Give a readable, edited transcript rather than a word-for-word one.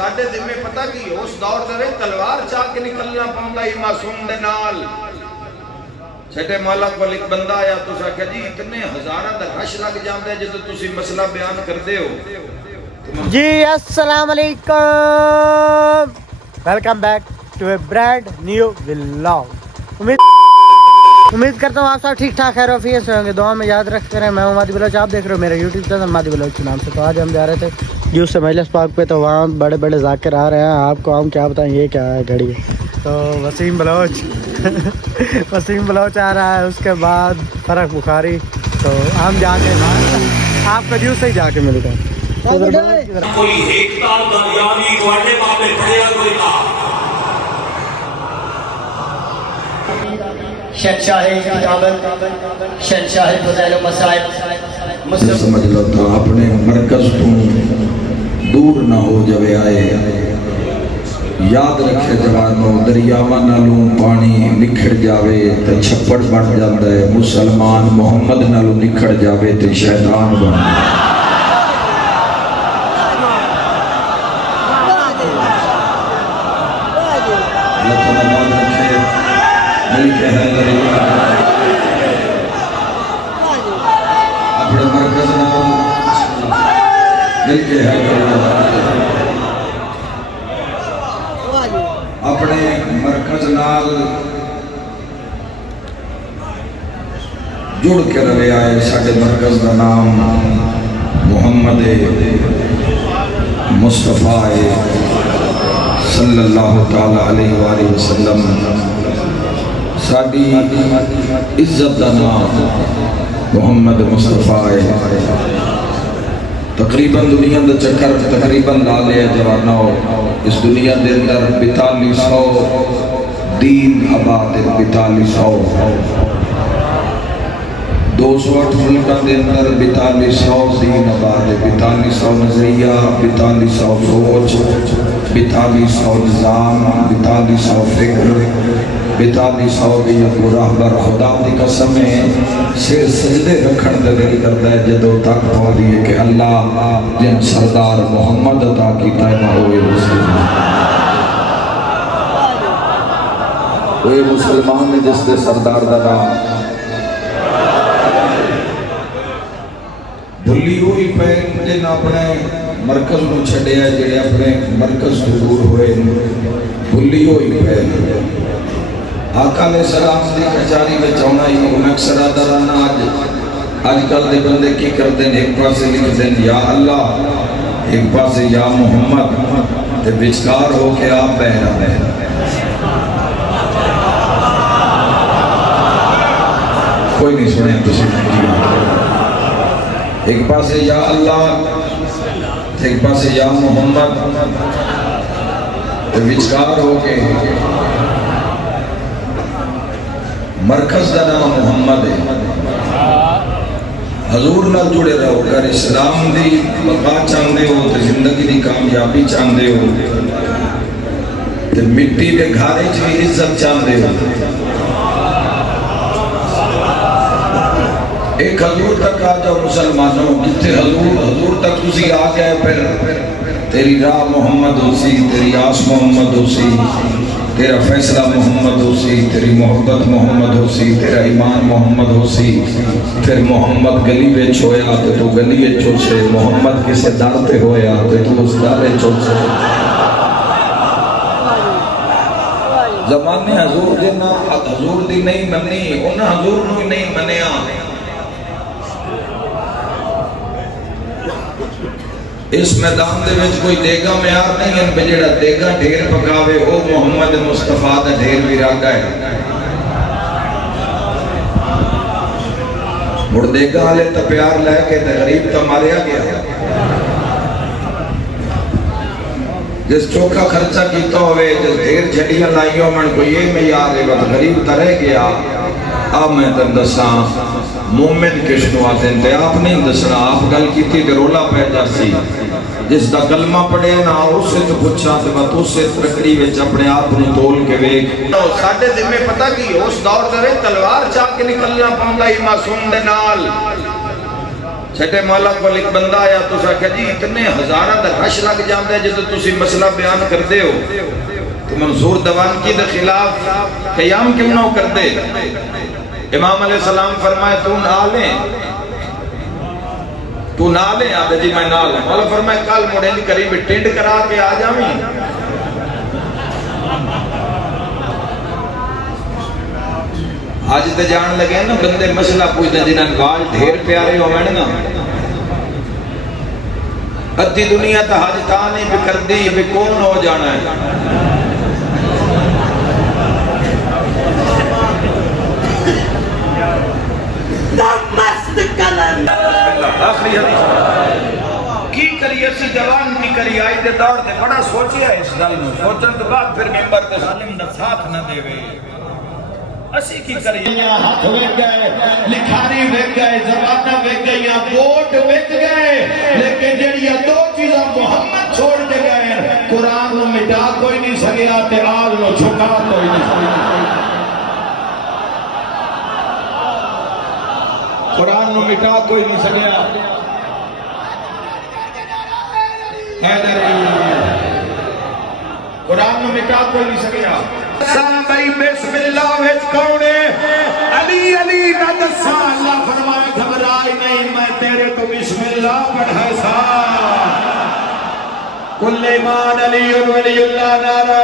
ساڈے ذمے پتہ کی اس دور دے وچ تلوار چا کے نکلنا پوندا ہی معصوم دے نال چھٹے مولا کول ایک بندہ آیا تسا کہ جی اتنے ہزاراں دا رش لگ جاندا ہے جدوں تسی مسئلہ بیان کردے ہو جی السلام علیکم welcome back to a brand new vlog امید کرتا ہوں آپ سب ٹھیک ٹھاک خیر و عافیت سے ہوں گے دعا میں یاد رکھتے رہیں میں ہوں مادی بلوچ آپ دیکھ رہے ہو میرا یوٹیوب چینل مادی بلوچ کے نام سے تو آج ہم جا رہے تھے جو سے مجلس پاک پہ تو وہاں بڑے بڑے ذاکر آ رہے ہیں آپ کو ہم کیا بتائیں یہ کیا ہے گھڑی تو وسیم بلوچ وسیم بلوچ آ رہا ہے اس کے بعد فرق بخاری تو ہم جا کے آپ کو جو سے ہی جا کے ملتے ہیں کوئی ایکتا دریانی کوڑے بابے کھڑیا کوئی تھا شہنشاہ کتابت شہنشاہ فضائل و مسائل سمجھ لو تو اپنے مرکز تو دور نہ ہو جوے آئے یاد رکھے جوانوں دریاواں نالوں پانی نکھڑ جاوے تے چھپڑ بن جاندا ہے مسلمان محمد نالوں نکھڑ جاوے تے شیطان بن اپنے مرکز نال مل کے ہے اپنے مرکز نال جڑ کے رہے آئے ساڈے مرکز کا نام محمد مصطفیٰ صلی اللہ تعالی علیہ وآلہ وسلم ساڈی عزت کا نام محمد مصطفیٰ تقریباً دنیا دا چکر تقریباً لا لیا جوانو اس دنیا دے اندر 4200 دین آباد 4200 208 ملکان دے اندر 4200 دین آباد 4200 نظریہ 4200 سوچ 4200 نظام 4200 فکر 4200 کی یک راہبر خدا دی قسم ہے سر سجدے رکھن دے دل کرتا ہے جدو تک پہنچی ہے کہ اللہ جن سردار محمد عطا کی تائمہ ہوئے مسلمان نے جس دے سردار دا نام بھلی ہوئی پہن جن اپنے مرکز نو چھڑے ہیں جنہیں اپنے مرکز تو دور ہوئے بھلی ہوئی پہن آقا علیہ السلام دی کچاری میں چاہنا ہی ان اکثر آدھرانا آج کل دے بندے کی کرتے ہیں ایک پاسے لکھ دیں یا اللہ ایک پاسے یا محمد تے بچکار ہو کے آپ بہنا بہنا کوئی نہیں سنے تو ایک پاسے یا اللہ ایک پاسے یا محمد تے بچکار ہو کے مرکز دا نام محمد ہے حضور نہ جڑے رہو کر اسلام دی بقا چاندے ہو تے زندگی دی کامیابی چاندے ہو تے مٹی دے گھارے چوی عزت چاندے ہو ایک حضور تک آ جاؤ مسلمانوں کتے حضور تک تسی آ گئے پھر تیری راہ محمد ہو سی تیری آس محمد ہو سی تیرا فیصلہ محمد ہو سی تیری محبت محمد ہو سی تیرا ایمان محمد ہو سی پھر محمد گلی بیچ ہویا تو گلی بیچ ہو سے محمد کسے دارتے ہویا تو اس دارے چھو سے زمانے حضور جنہ حضور دی نہیں منی انہا حضور نوی نہیں منیا اس میدان دے وچ کوئی دیگا معیار نہیں ہے بجڑا دیگا ڈھیر پکاوے او محمد مصطفیٰ دا ڈھیر بھی راگا ہے مڑ دیگا آلے تا پیار لے کے غریب تا ماریا گیا جس چوکا خرچہ کیتا ہوئے جس ڈھیر جھڑیاں لائیوں من کو یہ معیار ہے بس غریب تا رہ گیا اب میں تن دساں مومن کشنو آتے ہیں آپ نہیں دسنا آپ گل کی تھی کہ رولا پہ جاسی جس دا کلمہ پڑے نا اس سے تو پچھا تو بات اس سے ترکڑی ویچ اپنے آپ نے تول کے ویک ساڑھے ذمہ پتہ کی اس دور دے تلوار چاہ کے نکلنا پاؤں ہی معصوم دے نال چھٹے مولا کو ایک بندہ آیا تو کہ جی اتنے ہزاراں دا رش لگ جاندا ہے جدوں تسی مسئلہ بیان کردے ہو تو منصور دوانکی دے خلاف قیام کیوں نہ کردے؟ امام علیہ السلام فرمائے تو نہ لیں آدھے جی میں نہ لیں مولا فرمائے کل مڑے دی قریب ٹینڈ کرا کے آ جاویں آج تے جان لگے نا بندے مسئلہ پوچھتے جنہاں گال ڈھیر پیارے ہو میں نا ادھی دنیا تا حج تانی بھی کر دی بھی کون ہو جانا ہے آخری حدیث کی کری اسی جوان کی کری آئی دے دور دے بڑا سوچیا ہے اس گل میں سوچن تو بعد پھر ممبر تے ظالم دا ساتھ نہ دے وے اسی کی کری ہاتھ ویک گئے لکھاری ویک گئے زبانہ ویک گئی ووٹ ویک گئے لیکن جڑیاں دو چیزاں محمد چھوڑ کے گئے قرآن نو مٹا کوئی نہیں سکیا تے آل نو چھکا کوئی نہیں سکیا قرآن نو مٹا کوئی نہیں سکیا قرآن نو مٹا کوئی نہیں سکیا سنبئی بسم اللہ وچ کونے علی علی نہ دسا اللہ فرمائے گھبرائی نہیں میں تیرے کو بسم اللہ پڑھا سا کل ایمان علی ولی اللہ نعرہ